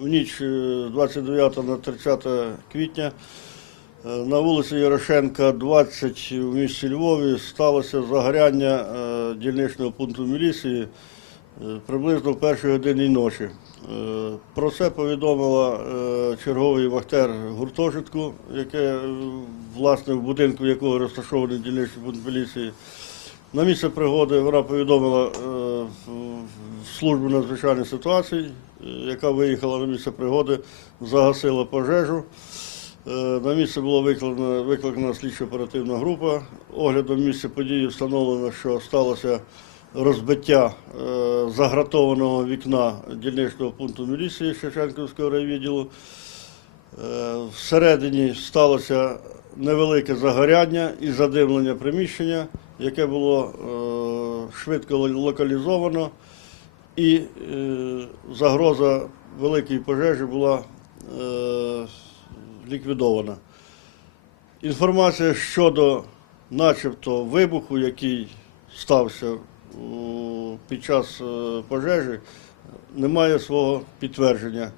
в ніч е, 29 на 30 квітня е, на вулиці Ярошенка, 20 в місті Львові сталося загоряння е, дільничного пункту міліції е, приблизно в першій годині ночі. Е, Про це повідомила е, черговий вахтер гуртожитку, яке е, власне в будинку якого розташований дільничний пункт міліції. На місце пригоди вона повідомила е, службу надзвичайних ситуацій, е, яка виїхала на місце пригоди, загасила пожежу. Е, На місце була викликана, викликана слідчо-оперативна група. Оглядом місця події встановлено, що сталося розбиття загратованого вікна дільничного пункту міліції Шевченківського райвідділу. Всередині сталося невелике загоряння і задимлення приміщення, яке було е, швидко локалізовано, і е, загроза великої пожежі була е, ліквідована. Інформація щодо начебто вибуху, який стався під час пожежі, не має свого підтвердження.